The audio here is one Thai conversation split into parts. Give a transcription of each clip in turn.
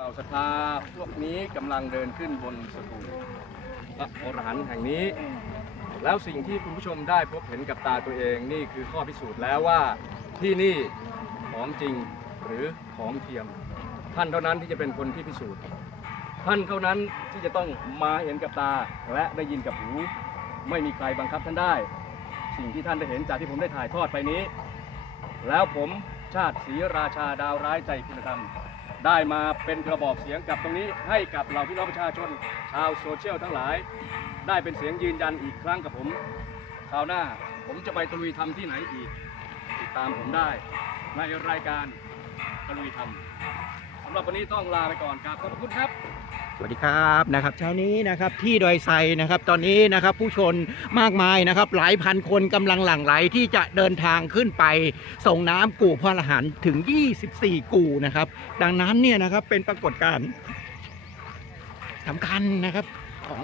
เหล่าศรัทธาพวกนี้กำลังเดินขึ้นบนสถูปพระอรหันต์แห่งนี้ แล้วสิ่งที่คุณผู้ชมได้พบเห็นกับตาตัวเองนี่คือข้อพิสูจน์แล้วว่าที่นี่ของจริงหรือของเทียม ท่านเท่านั้นที่จะเป็นคนที่พิสูจน์ ท่านเท่านั้นที่จะต้องมาเห็นกับตาและได้ยินกับหูไม่มีใครบังคับท่านได้ สิ่งที่ท่านได้เห็นจากที่ผมได้ถ่ายทอดไปนี้ แล้วผมชาติศรีราชาดาวร้ายใจคุณธรรม ได้มาเป็นกระบอกเสียงกับตรงนี้ให้กับเหล่าพี่น้องประชาชนชาวโซเชียลทั้งหลาย ได้เป็นเสียงยืนยันอีกครั้งกับผมคราวหน้าผมจะไปตะลุยทำที่ไหนอีก ติดตามผมได้ ในรายการตะลุยทำสำหรับวันนี้ต้องลาไปก่อนครับขอบคุณครับ วัสดีครับนะครับเช้านี้นะครับที่ดอยไซนะครับตอนนี้นะครับผู้ชนมากมายนะครับหลายพันคนกำลังหลั่งไหลที่จะเดินทางขึ้นไปส่งน้ำกู่พระอรหันต์ถึง 24 กู่นะครับ ดังนั้นเนี่ยนะครับเป็นปรากฏการณ์สำคัญนะครับของ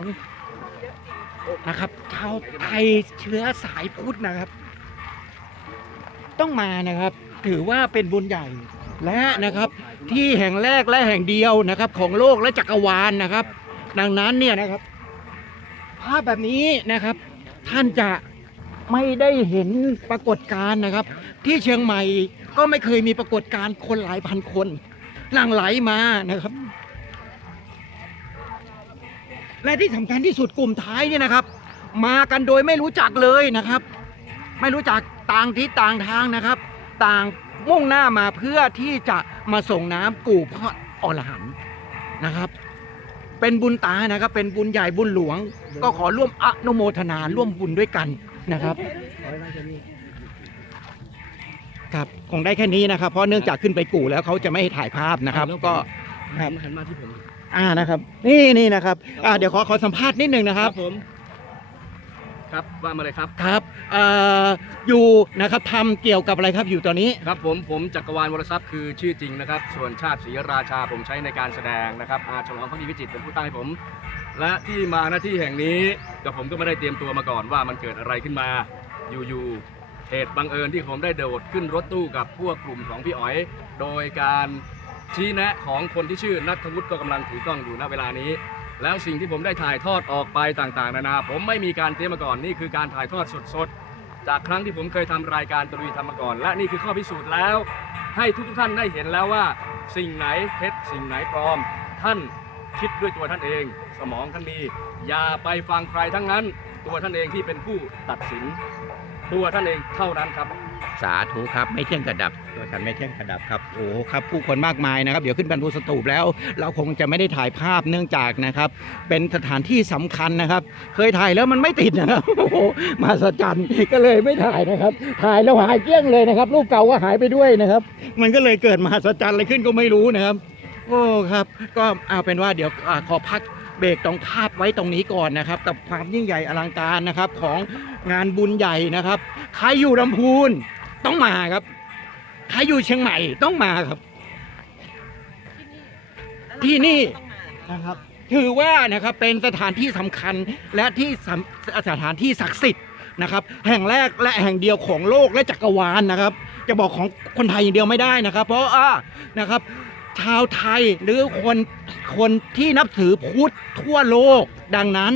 นะครับชาวไทยเชื้อสายพุทธนะครับ ต้องมานะครับ ถือว่าเป็นบุญใหญ่และนะครับ ที่แห่งแรกและแห่งเดียวนะครับ ของโลกและจักรวาลนะครับ ดังนั้นเนี่ยนะครับ ภาพแบบนี้นะครับ ท่านจะไม่ได้เห็นปรากฏการณ์นะครับ ที่เชียงใหม่ก็ไม่เคยมีปรากฏการณ์คนหลายพันคนหลั่งไหลมานะครับ และที่สำคัญที่สุดกลุ่มท้ายเนี่ยนะครับ มากันโดยไม่รู้จักเลยนะครับ ไม่รู้จักต่างทิศต่างทางนะครับ ต่างมุ่งหน้ามาเพื่อที่จะ มาส่งน้ำกู่พระอรหันต์นะครับ เป็นบุญตานะครับ เป็นบุญใหญ่บุญหลวง ก็ขอร่วมอนุโมทนาร่วมบุญด้วยกันนะครับครับคงได้แค่นี้นะครับ เพราะเนื่องจากขึ้นไปกู่แล้วเขาจะไม่ให้ถ่ายภาพนะครับ ก็ครับหันมาที่ผมอ่านะครับ นี่นี่นะครับอ่าเดี๋ยวขอขอสัมภาษณ์นิดนึงนะครับผม ครับว่ามาเลยครับ ครับเอ่ออยู่นะครับทำเกี่ยวกับอะไรครับอยู่ตอนนี้ ครับผมผมจักรวาลวรทรัพย์คือชื่อจริงนะครับ ส่วนชาติศรีราชาผมใช้ในการแสดงนะครับอาฉลองพักดีวิจิตรเป็นผู้ตั้งให้ผม และที่มาหน้าที่แห่งนี้กับผมก็ไม่ได้เตรียมตัวมาก่อนว่ามันเกิดอะไรขึ้นมาอยู่ๆเหตุบังเอิญที่ผมได้โดดขึ้นรถตู้กับพวกกลุ่มของพี่อ๋อย โดยการชี้แนะของคนที่ชื่อนัทวุฒิก็กำลังถือกล้องอยู่ณเวลานี้ แล้วสิ่งที่ผมได้ถ่ายทอดออกไปต่างๆ นานา ผมไม่มีการเตรียมมาก่อนนี่คือการถ่ายทอดสดๆ จากครั้งที่ผมเคยทำรายการตะลุยทำมาก่อน และนี่คือข้อพิสูจน์แล้ว ให้ทุกท่านได้เห็นแล้วว่า สิ่งไหนเท็จสิ่งไหนปลอม ท่านคิดด้วยตัวท่านเอง สมองท่านมีอย่าไปฟังใครทั้งนั้น ตัวท่านเองที่เป็นผู้ตัดสิน ตัวท่านเองเท่านั้นครับ สาธุครับไม่เที่ยงกระดับตัวฉันไม่เที่ยงกระดับครับโอ้ครับ ผู้คนมากมายนะครับ เดี๋ยวขึ้นบรรทุสตูปแล้ว เราคงจะไม่ได้ถ่ายภาพเนื่องจากนะครับ เป็นสถานที่สำคัญนะครับ เคยถ่ายแล้วมันไม่ติดนะครับโอ้โหมาสจันก็เลยไม่ถ่ายนะครับ ถ่ายแล้วหายเกลี้ยงเลยนะครับ รูปเก่าก็หายไปด้วยนะครับ มันก็เลยเกิดมหัศจรรย์อะไรขึ้นก็ไม่รู้นะครับโอ้ครับ ก็เอาเป็นว่าเดี๋ยวอขอพัก เบรกตรงภาพไว้ตรงนี้ก่อนนะครับ กับความยิ่งใหญ่อลังการนะครับ ของงานบุญใหญ่นะครับ ใครอยู่ลำพูนต้องมาครับ ใครอยู่เชียงใหม่ต้องมาครับ ที่นี่นะครับ ถือว่านะครับเป็นสถานที่สำคัญและที่สสถานที่ศักดิ์สิทธิ์นะครับ แห่งแรกและแห่งเดียวของโลกและจักรวาลนะครับ จะบอกของคนไทยอย่างเดียวไม่ได้นะครับ เพราะอ่านะครับ ชาวไทยหรือคนคนที่นับถือพุทธทั่วโลกดังนั้น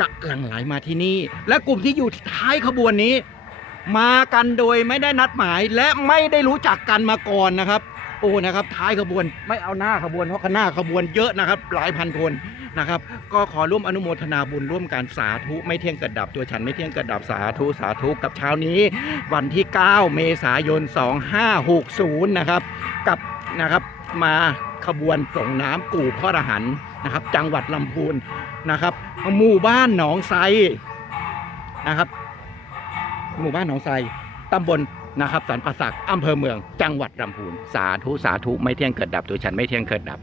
กะหลั่งไหลมาที่นี่ และกลุ่มที่อยู่ท้ายขบวนนี้ มากันโดยไม่ได้นัดหมายและไม่ได้รู้จักกันมาก่อนนะครับ โอ้นะครับท้ายขบวนไม่เอาหน้าขบวนเพราะข้างหน้าขบวนเยอะนะครับ หลายพันคนนะครับ ก็ขอร่วมอนุโมทนาบุญร่วมกันสาธุไม่เที่ยงกระดับตัวฉันไม่เที่ยงกระดับสาธุสาธุกับเช้านี้ วันที่ 9 เมษายน 2560 นะครับกับนะครับมาขบวนส่งน้ำกู่พ่อรหันนะครับ จังหวัดลำพูนนะครับหมู่บ้านหนองไซนะครับ หมู่บ้านหนองไซตำบล นะครับสันปะสักอำเภอเมืองจังหวัดลำพูนสาธุสาธุไม่เที่ยงเกิดดับตัวฉันไม่เที่ยงเกิดดับ